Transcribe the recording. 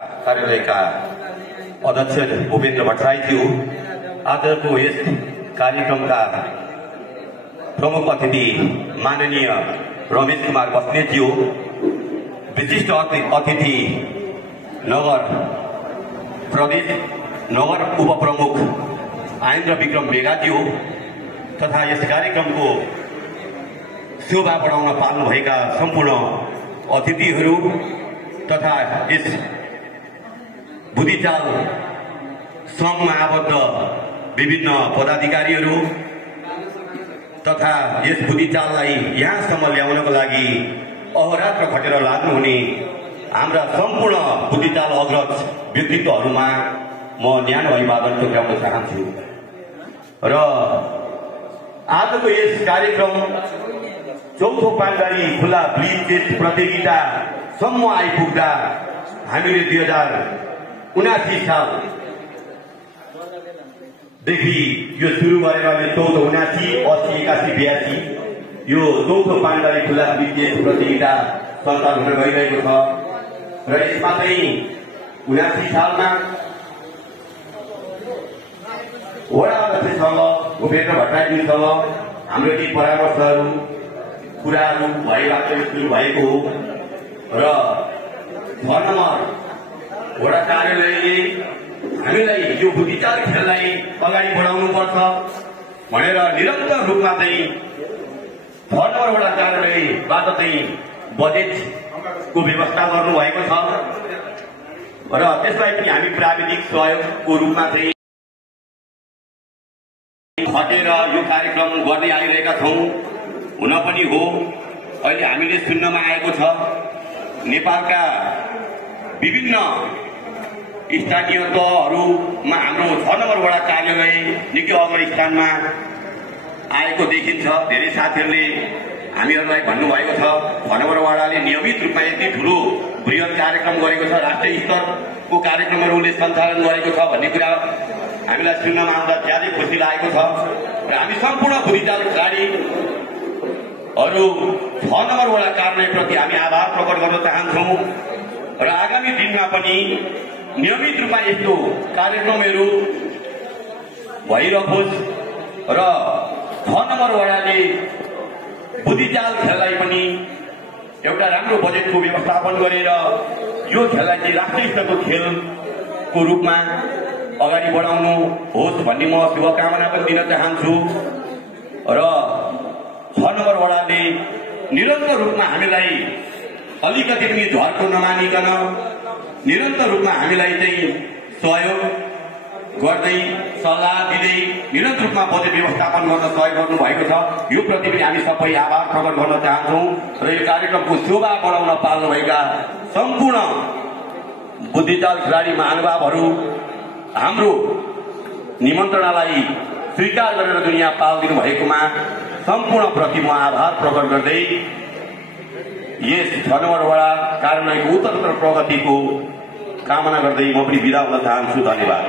कार्यालयका अध्यक्ष भूपेन्द्र भट्टराईज्यू, आजको यस कार्यक्रमका प्रमुख अतिथि माननीय रमेश कुमार बस्नेतज्यू, विशिष्ट अतिथि नगर उपप्रमुख आइन्द्र विक्रम बेगाज्यू तथा यस कार्यक्रमको शोभा बढाउन पाल्नुभएका सम्पूर्ण अतिथिहरू तथा यस बुद्धिचाल संघमा आबद्ध विभिन्न पदाधिकारीहरू तथा यस बुद्धिचाललाई यहाँसम्म ल्याउनको लागि अहोरात्र खटेर लाग्नुहुने हाम्रा सम्पूर्ण बुद्धिचाल अग्रज व्यक्तित्वहरूमा म न्यानो अभिवादन टोक्याउन चाहन्छु। र आजको यस कार्यक्रम चौथो पानबारी खुला ब्लिज टेस्ट प्रतियोगितासम्म आइपुग्दा हामीले 2079 सालदेखि यो सुरु गरेर अहिले 1479, 80, 81, 82 यो चौथो पानबारी खुला ब्लिज टेस्ट प्रतियोगिता सञ्चालन हुन गइरहेको छ। र यसमा चाहिँ 79 सालमा वडा अध्यक्षसँग भूपेन्द्र भट्टराईज्यूसँग हाम्रो केही परामर्शहरू कुराहरू भएको हो। र 6 नम्बर वडा कार्यालयले हामीलाई यो बुद्धिचाल खेललाई अगाडि बढाउनुपर्छ भनेर निरन्तर रूपमा चाहिँ 6 नम्बर वडा कार्यालयबाट चाहिँ बजेटको व्यवस्था गर्नुभएको छ। र त्यसलाई पनि हामी प्राविधिक सहयोगको रूपमा चाहिँ खटेर यो कार्यक्रम गर्दै आइरहेका छौं। हुन पनि हो, अहिले हामीले सुन्नमा आएको छ नेपालका विभिन्न स्थानीय तहहरूमा हाम्रो 6 नम्बर वडा कार्यालय निकै अग्लो स्थानमा आएको देखिन्छ। धेरै साथीहरूले हामीहरूलाई भन्नुभएको छ 6 नम्बर वडाले नियमित रूपमा यति ठूलो बृहत कार्यक्रम गरेको छ, राष्ट्रिय स्तरको कार्यक्रमहरूले सञ्चालन गरेको छ भन्ने कुरा हामीलाई सुन्नमा आउँदा ज्यादै खुसी लागेको छ। र हामी सम्पूर्ण बुद्धिचाल खेलाडीहरू 6 नम्बर वडा कार्यालयप्रति हामी आभार प्रकट गर्न चाहन्छौं। र आगामी दिनमा पनि नियमित रूपमा यस्तो कार्यक्रमहरू भइरहोस् र 6 नम्बर वडाले बुद्धिचाल खेललाई पनि एउटा राम्रो बजेटको व्यवस्थापन गरेर यो खेललाई चाहिँ राष्ट्रिय स्तरको खेलको रूपमा अगाडि बढाउनु होस् भन्ने म शुभकामना पनि दिन चाहन्छु। र 6 नम्बर वडाले निरन्तर रूपमा हामीलाई अलिकति पनि झर्को नमानिकन निरन्तर रूपमा हामीलाई चाहिँ सहयोग गर्दै सल्लाह दिँदै निरन्तर रूपमा बजेट व्यवस्थापन गर्न सहयोग गर्नु भएको छ। यो प्रति पनि हामी सबै आभार प्रकट गर्न चाहन्छौं। र यो कार्यक्रमको शोभा बढाउन पाल्नुभएका सम्पूर्ण बुद्धिचाल खेलाडी महानुभावहरू हाम्रो निमन्त्रणालाई स्वीकार गरेर दुनियाँ पाल्दिनु भएकोमा सम्पूर्ण प्रति म आभार प्रकट गर्दै यस 6 नम्बर वडा कार्यालयको उत्तरोत्तर प्रगतिको कामना गर्दै म पनि बिदा हुन चाहन्छु। धन्यवाद।